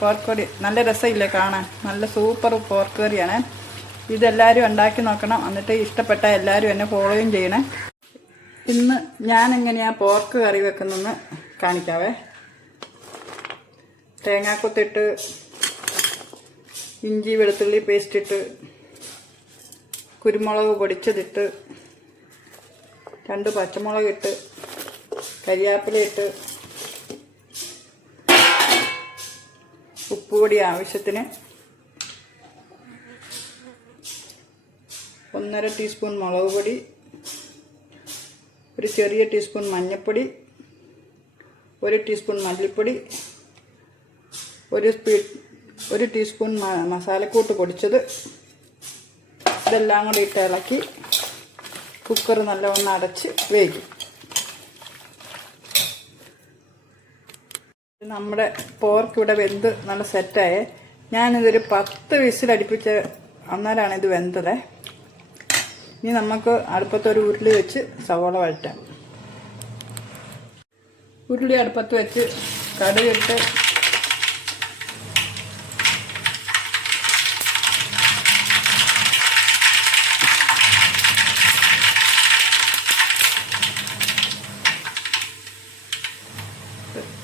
Pork കറി നല്ല രസമില്ലേ കാണാൻ? നല്ല സൂപ്പർ പോർക്ക് കറിയാണ്. ഇതെല്ലാവരും ഉണ്ടാക്കി നോക്കണം. എന്നിട്ട് ഇഷ്ടപ്പെട്ട എല്ലാവരും എന്നെ ഫോളോയും ചെയ്യണേ. ഇന്ന് ഞാൻ എങ്ങനെയാണ് പോർക്ക് കറി വെക്കുന്നതെന്ന് കാണിക്കാവേ. തേങ്ങാക്കൊത്തിട്ട്, ഇഞ്ചി വെളുത്തുള്ളി പേസ്റ്റ് ഇട്ട്, കുരുമുളക് പൊടിച്ചതിട്ട്, 2 പച്ചമുളക് ഇട്ട്, കരിയാപ്പില ഇട്ട്, ഉപ്പുപൊടി ആവശ്യത്തിന്, 1.5 ടീസ്പൂൺ മുളക് പൊടി, ഒരു ചെറിയ ടീസ്പൂൺ മഞ്ഞൾപ്പൊടി, 1 ടീസ്പൂൺ മല്ലിപ്പൊടി, 1 ടീസ്പൂൺ മസാലക്കൂട്ട് പൊടിച്ചത്, ഇതെല്ലാം കൂടി ഇട്ട് ഇളക്കി കുക്കർ നല്ലവണ്ണം അടച്ച് വേവിക്കും. നമ്മുടെ പോർക്ക് ഇവിടെ വെന്ത് നല്ല സെറ്റായേ. ഞാനിതൊരു 10 വിസിലടിപ്പിച്ച് അന്നേരമാണ് ഇത് വെന്തത്. ഇനി നമുക്ക് അടുപ്പത്തൊരു ഉരുളി വെച്ച് സവോള വഴറ്റാം. ഉരുളി അടുപ്പത്ത് വെച്ച് കടുകിട്ട്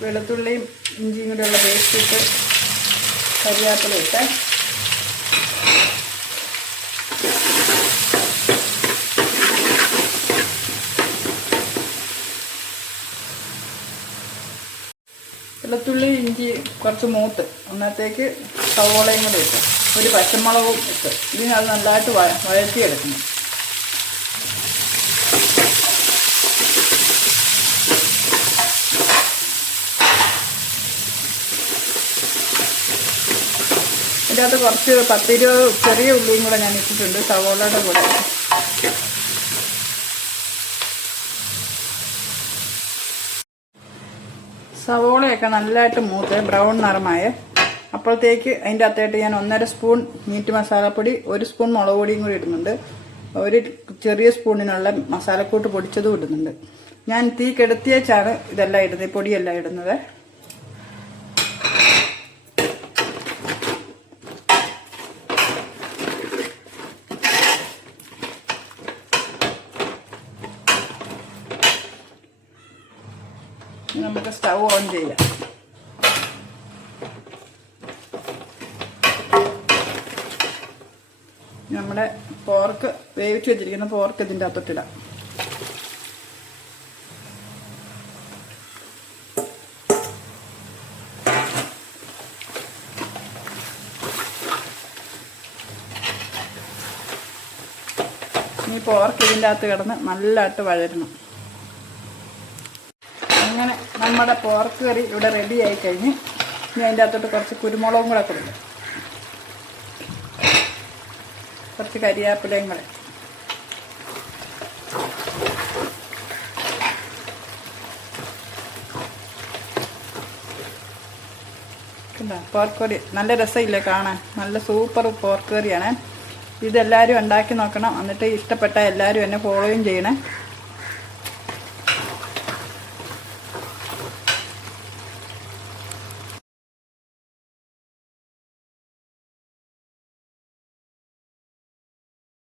വെളുത്തുള്ളിയും ഇഞ്ചിയും കൂടെയുള്ള പേസ്റ്റ് ഇട്ട് കരിയാപ്പില ഇട്ട് വെളുത്തുള്ളി ഇഞ്ചി കുറച്ച് മൂത്ത് അന്നത്തേക്ക് സവോളയും കൂടെ ഇട്ട് 1 പച്ചമുളകും ഇട്ട് ഇതിനത് നല്ലതായിട്ട് വഴറ്റിയെടുക്കണം. ഇതിനകത്ത് കുറച്ച് 10-20 ചെറിയ ഉള്ളിയും കൂടെ ഞാൻ ഇട്ടിട്ടുണ്ട് സവോളയുടെ കൂടെ. സവോളയൊക്കെ നല്ലതായിട്ട് മൂത്ത് ബ്രൗൺ നിറമായ അപ്പോഴത്തേക്ക് അതിൻ്റെ അകത്തായിട്ട് ഞാൻ 1.5 സ്പൂൺ മീറ്റ് മസാലപ്പൊടി, 1 സ്പൂൺ മുളക് പൊടിയും കൂടി ഇടുന്നുണ്ട്, 1 ചെറിയ സ്പൂണിനുള്ള മസാലക്കൂട്ട് പൊടിച്ചതും ഇടുന്നുണ്ട്. ഞാൻ തീ കെടുത്തിയേച്ചാണ് ഇതെല്ലാം ഇടുന്നത്, പൊടിയെല്ലാം ഇടുന്നത്. നമുക്ക് സ്റ്റൗ ഓൺ ചെയ്യാം. നമ്മുടെ പോർക്ക് വേവിച്ച് വെച്ചിരിക്കുന്ന പോർക്ക് ഇതിൻ്റെ അകത്തോട്ടിടാം. ഈ പോർക്ക് ഇതിൻ്റെ അകത്ത് കിടന്ന് നല്ലതായിട്ട് വഴരണം. അങ്ങനെ നമ്മുടെ പോർക്ക് കറി ഇവിടെ റെഡി ആയി കഴിഞ്ഞ് ഇനി അതിൻ്റെ അകത്തോട്ട് കുറച്ച് കുരുമുളകും കൂടെ കൊടുക്കും, കുറച്ച് കരിയാപ്പിലയും കൂടെ. പോർക്ക് കറി നല്ല രസമില്ലേ കാണാൻ? നല്ല സൂപ്പർ പോർക്ക് കറിയാണ്. ഇതെല്ലാവരും ഉണ്ടാക്കി നോക്കണം. എന്നിട്ട് ഇഷ്ടപ്പെട്ട എല്ലാവരും എന്നെ ഫോളോയും ചെയ്യണേ.